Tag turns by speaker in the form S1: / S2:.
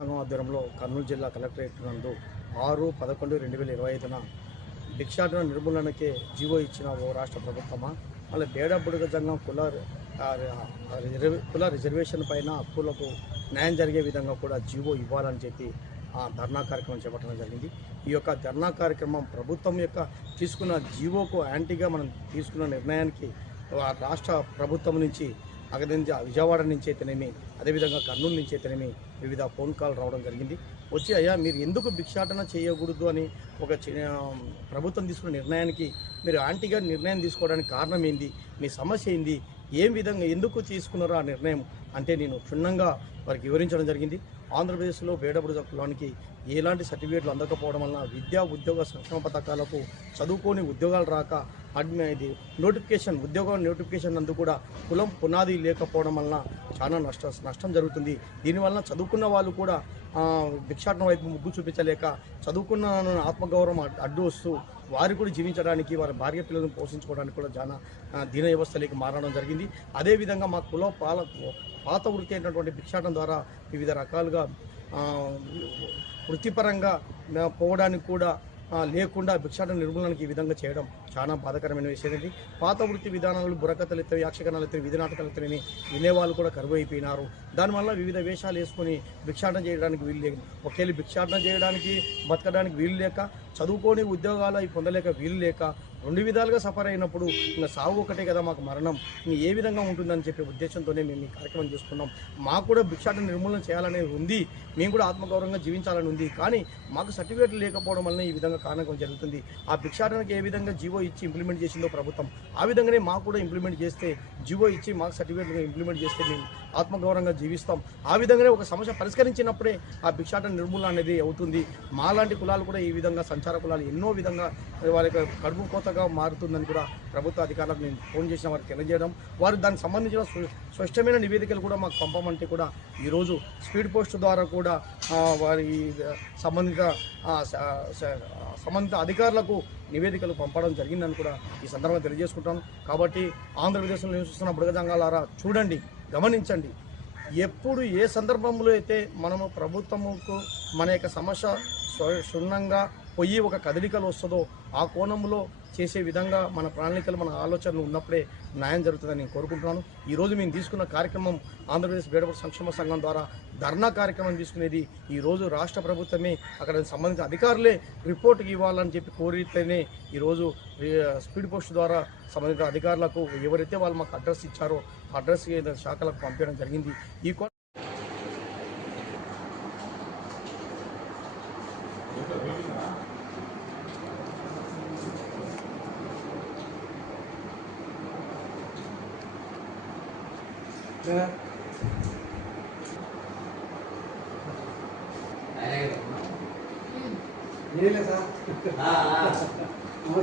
S1: సంఘం ఆధ్వర్యంలో కర్నూలు జిల్లా కలెక్టరేట్ నందు ఆరు పదకొండు రెండు వేల ఇరవై ఐదున భిక్షాటన నిర్మూలనకే జీవో ఇచ్చిన ఓ రాష్ట్ర ప్రభుత్వమా? మళ్ళీ బేడబుడుగ జంగం కుల రిజర్వ్ కుల రిజర్వేషన్ పైన హక్కులకు న్యాయం జరిగే విధంగా కూడా జీవో ఇవ్వాలని చెప్పి ఆ ధర్నా కార్యక్రమం చేపట్టడం జరిగింది. ఈ యొక్క ధర్నా కార్యక్రమం ప్రభుత్వం యొక్క తీసుకున్న జీవోకు యాంటీగా మనం తీసుకున్న నిర్ణయానికి ఆ రాష్ట్ర ప్రభుత్వం నుంచి అక్కడి నుంచి విజయవాడ నుంచి అయితేనేమి అదేవిధంగా కర్నూలు నుంచి అయితేనేమి వివిధ ఫోన్ కాల్ రావడం జరిగింది. వచ్చి అయ్యా మీరు ఎందుకు భిక్షాటన చేయకూడదు? అని ఒక ప్రభుత్వం తీసుకున్న నిర్ణయానికి మీరు యాంటీగా నిర్ణయం తీసుకోవడానికి కారణం ఏంది? మీ సమస్య ఏంది? ఏం విధంగా ఎందుకు తీసుకున్నారో ఆ నిర్ణయం? అంటే నేను క్షుణ్ణంగా వారికి వివరించడం జరిగింది. ఆంధ్రప్రదేశ్లో బేడబుడు కులానికి ఎలాంటి సర్టిఫికేట్లు అందకపోవడం వలన విద్యా ఉద్యోగ సంక్షేమ పథకాలకు చదువుకోని ఉద్యోగాలు రాక అడ్మి ఇది నోటిఫికేషన్ ఉద్యోగం నోటిఫికేషన్ నందు కూడా కులం పునాది లేకపోవడం వలన చాలా నష్ట నష్టం జరుగుతుంది. దీనివలన చదువుకున్న వాళ్ళు కూడా భిక్షాటం భిక్షాటన వైపు ముగ్గు చూపించలేక చదువుకున్న ఆత్మగౌరవం అడ్డు వస్తూ వారు కూడా జీవించడానికి వారి భార్య పిల్లలను పోషించుకోవడానికి కూడా చాలా దీన వ్యవస్థలోకి మారడం జరిగింది. అదేవిధంగా మా కుల పాల పాత వృత్తి అయినటువంటి భిక్షాటం ద్వారా వివిధ రకాలుగా వృత్తిపరంగా పోవడానికి కూడా లేకుండా భిక్షాటన నిర్మూలనకి ఈ విధంగా చేయడం చాలా బాధకరమైన విషయం ఇది పాత వృత్తి విధానాలు బుర్రకథలు ఎత్తే యక్షగానాలు ఎత్తే విధి నాటకాలు వినేవాళ్ళు కూడా కరువు అయిపోయినారు దానివల్ల వివిధ వేషాలు వేసుకొని భిక్షాటన చేయడానికి వీలు లేదు. ఒకేళ్ళు భిక్షాటన చేయడానికి బతకడానికి వీలు లేక చదువుకొని ఉద్యోగాలు అవి పొందలేక వీలు లేక రెండు విధాలుగా సఫర్ అయినప్పుడు ఇంకా సాగు ఒకటే కదా మాకు మరణం. ఇంకా ఏ విధంగా ఉంటుందని చెప్పే ఉద్దేశంతోనే మేము ఈ కార్యక్రమం చేసుకున్నాం. మాకు కూడా భిక్షాటన నిర్మూలన చేయాలనేది ఉంది. మేము కూడా ఆత్మగౌరవంగా జీవించాలని ఉంది. కానీ మాకు సర్టిఫికేట్లు లేకపోవడం వలన ఈ విధంగా కారణం జరుగుతుంది. ఆ భిక్షాటనకి ఏ విధంగా జీవో ఇచ్చి ఇంప్లిమెంట్ చేసిందో ప్రభుత్వం. ఆ విధంగానే మాకు కూడా ఇంప్లిమెంట్ చేస్తే జీవో ఇచ్చి మాకు సర్టిఫికేట్లు ఇంప్లిమెంట్ చేస్తే మేము ఆత్మగౌరవంగా జీవిస్తాం. ఆ విధంగానే ఒక సమస్య పరిష్కరించినప్పుడే ఆ భిక్షాటన నిర్మూలన అనేది అవుతుంది. మాలాంటి కులాలు కూడా ఈ విధంగా సంచార కులాలు ఎన్నో విధంగా వాళ్ళ యొక్క కడుపు బాగా మారుతుందని కూడా ప్రభుత్వ అధికారులకు నేను ఫోన్ చేసిన వారికి తెలియజేయడం వారు దానికి సంబంధించిన స్పష్టమైన నివేదికలు కూడా మాకు పంపమంటే కూడా ఈరోజు స్పీడ్ పోస్ట్ ద్వారా కూడా వారి సంబంధిత సంబంధిత అధికారులకు నివేదికలు పంపడం జరిగిందని కూడా ఈ సందర్భంగా తెలియజేసుకుంటాను కాబట్టి ఆంధ్రప్రదేశ్లో నివసిస్తున్న బుడగజంగాలారా చూడండి గమనించండి. ఎప్పుడు ఏ సందర్భంలో అయితే మనము ప్రభుత్వముకు మన యొక్క సమస్య క్షుణ్ణంగా పొయ్యి ఒక కదలికలు వస్తుందో ఆ కోణంలో చేసే విధంగా మన ప్రణాళికలు మన ఆలోచనలు ఉన్నప్పుడే న్యాయం జరుగుతుందని నేను కోరుకుంటున్నాను. ఈరోజు మేము తీసుకున్న కార్యక్రమం ఆంధ్రప్రదేశ్ బేడపూర్ సంక్షేమ సంఘం ద్వారా ధర్నా కార్యక్రమం తీసుకునేది. ఈరోజు రాష్ట్ర ప్రభుత్వమే అక్కడ సంబంధించిన అధికారులే రిపోర్ట్ ఇవ్వాలని చెప్పి కోరితేనే ఈరోజు స్పీడ్ పోస్ట్ ద్వారా సంబంధిత అధికారులకు ఎవరైతే వాళ్ళు మాకు అడ్రస్ ఇచ్చారో ఆ అడ్రస్ శాఖలకు పంపించడం జరిగింది. ఈ 네.
S2: 이래서 예, 네, 아, 아. 뭐